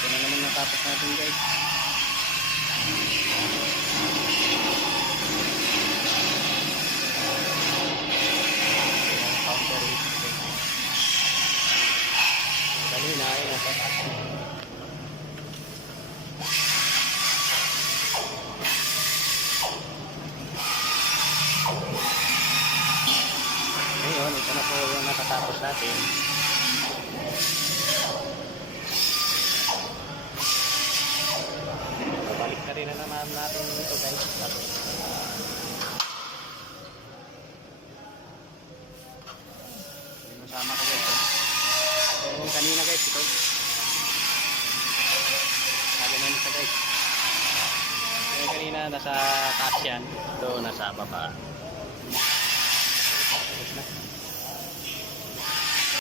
Ito na naman natapos natin guys. Counter hit. Kanina ay nasa taas. Ngayon, ito na po yung natatapos natin. Balik na rin na naman natin ito guys. Yung masama ko guys. Yung kanina guys ito. Naganon siya guys. Yung kanina nasa taas yan. Ito nasa baba. Tapos na.